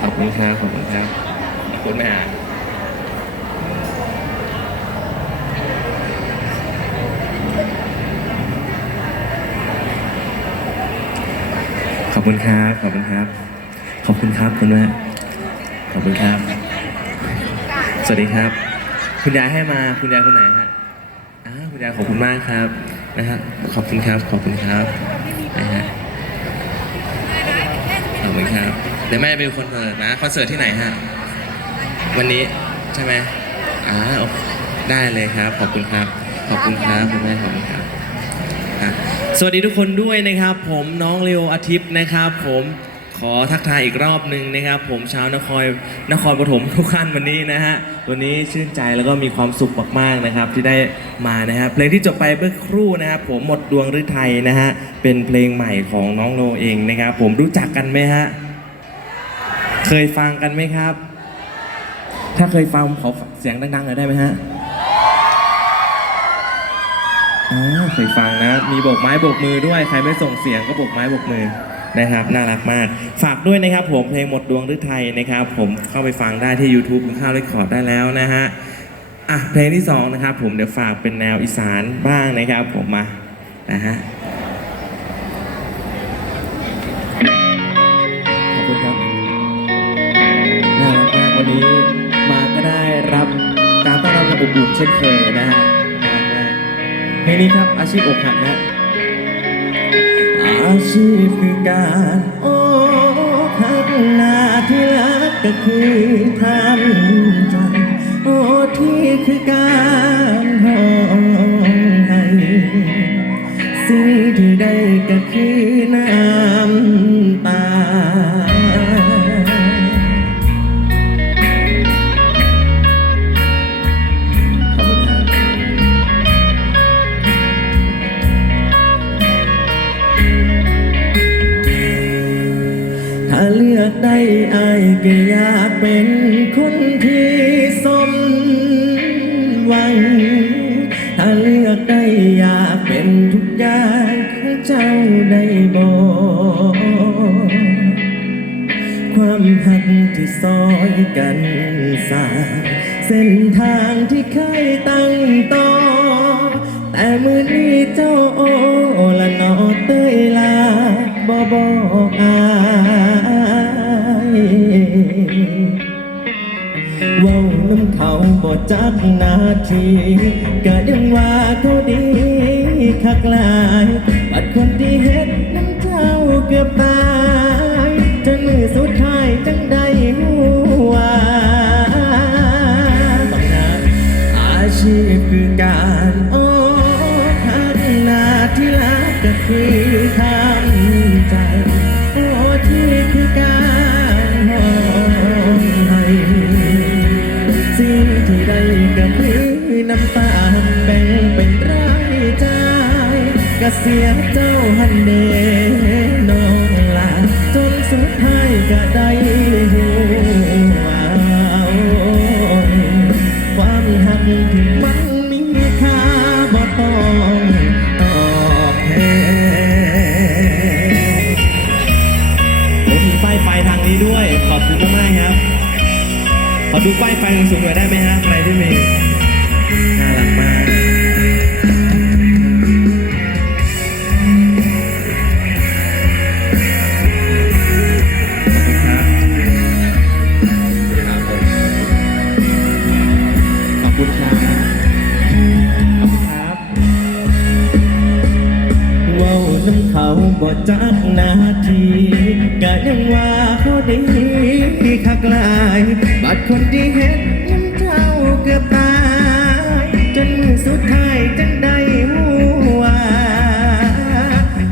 ขอบคุณครับขอบคุณครับขอบคุณแม่ขอบคุณครับขอบคุณครับ ขอบคุณครับคุณแม่ขอบคุณครับ สวัสดีครับ คุณยายให้มาคุณยายคนไหนฮะอ้าคุณยายขอบคุณมากครับนะฮะขอบคุณครับขอบคุณครับนะฮะขอบคุณครับ เดี๋ยวแม่เป็นคนเปิดนะคอนเสิร์ตที่ไหนฮะวันนี้ใช่ไหมอ่าโอเคได้เลยครับ ขอบคุณครับ ขอบคุณครับคุณแม่ขอบคุณครับอะสวัสดีทุกคนด้วยนะครับ ผมน้องเลโออาทิตย์นะครับ ผมขอทักทายอีกรอบหนึ่งนะครับ ผมชาวนครนครปฐมทุกท่านวันนี้นะฮะวันนี้ชื่นใจแล้วก็มีความสุขมากๆนะครับ ที่ได้มานะฮะเพลงที่จบไปเมื่อครู่นะครับผมหมดดวงฤทัยนะฮะเป็นเพลงใหม่ของน้องโนเองนะครับ ผมรู้จักกันไหมฮะ เคยฟังกันไหมครับ ถ้าเคยฟังผมขอเสียงดังๆหน่อยได้ไหมฮะอ่าเคยฟังนะ มีโบกไม้โบกมือด้วย ใครไม่ส่งเสียงก็โบกไม้โบกมือนะครับ น่ารักมาก ฝากด้วยนะครับผมเพลงหมดดวงฤทัยนะครับ ผมเข้าไปฟังได้ที่ YouTube คุณข้าวเรคคอร์ดได้แล้วนะฮะ อะเพลงที่สองนะครับผมเดี๋ยวฝากเป็นแนวอีสานบ้างนะครับ ผมมา นะฮะ ขอบคุณครับ อบอุ่นเช่นเคยนะฮะน่เพลงนี้ครับอาชีพอกหักนะอาชีพคือการอกหักหน้าที่รักก็คือทำใจโอ้ที่คือการ ถ้าเลือกได้อายก็อยากเป็นคนที่สมหวัง ถ้าเลือกได้อยากเป็นทุกอย่างของเจ้าได้บอกความหักที่ซอยกันสาเส้นทางที่เคยตั้งต่อ แต่มือนี้เจ้าโอละนอเตยลาบอบอกอา ว้าน้ำเขาบ่จักนาทีก็ยังว่าเขาดีคักหลาย บัดคนที่เฮ็ดน้ำเจ้าเกือบตาย ก็เสียเจ้าหันเดน้องลาจนสุดท้ายก็ได้หัวความหักที่มันมีค่าบ่ต้องตอบแทนผมมีป้ายไฟทางนี้ด้วย ขอบคุณมากๆครับ ขอดูป้ายไฟสูงๆหน่อยได้ไหมฮะใครที่มี เขาบ่จักนาทีก็ยังว่าเขาดีคักลาย บัดคนที่เฮ็ดน้ำเจ้าเกือบตาย จนสุดท้ายจังได้หัวา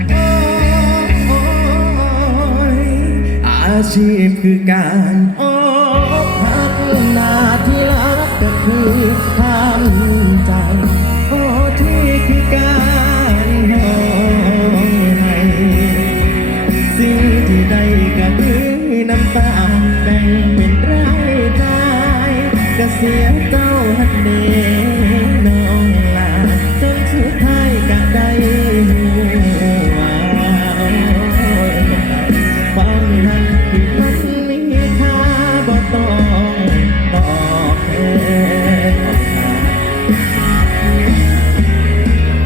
โอ้ยอาชีพคือการอกหักนาที่รักก็คือทำ เสียเจ้าหันเดน้องลาจนสุดท้ายก็ได้หัวความนั้นที่มันมีค่าต้องตอบแทน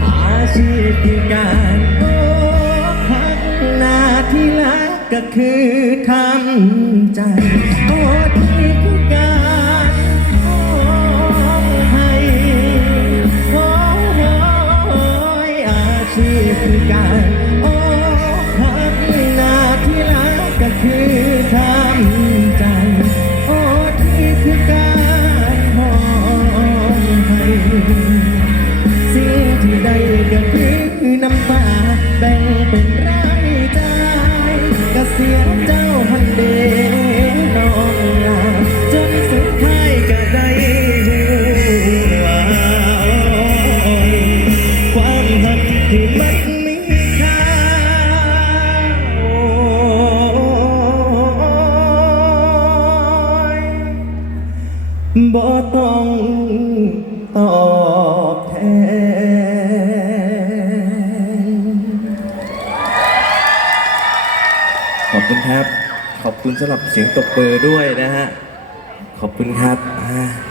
อาชีพคือการโอ้พักหน้าที่รักก็คือทำใจโอ้ที่ คุณสำหรับเสียงตบเบอร์ด้วยนะฮะ ขอบคุณครับ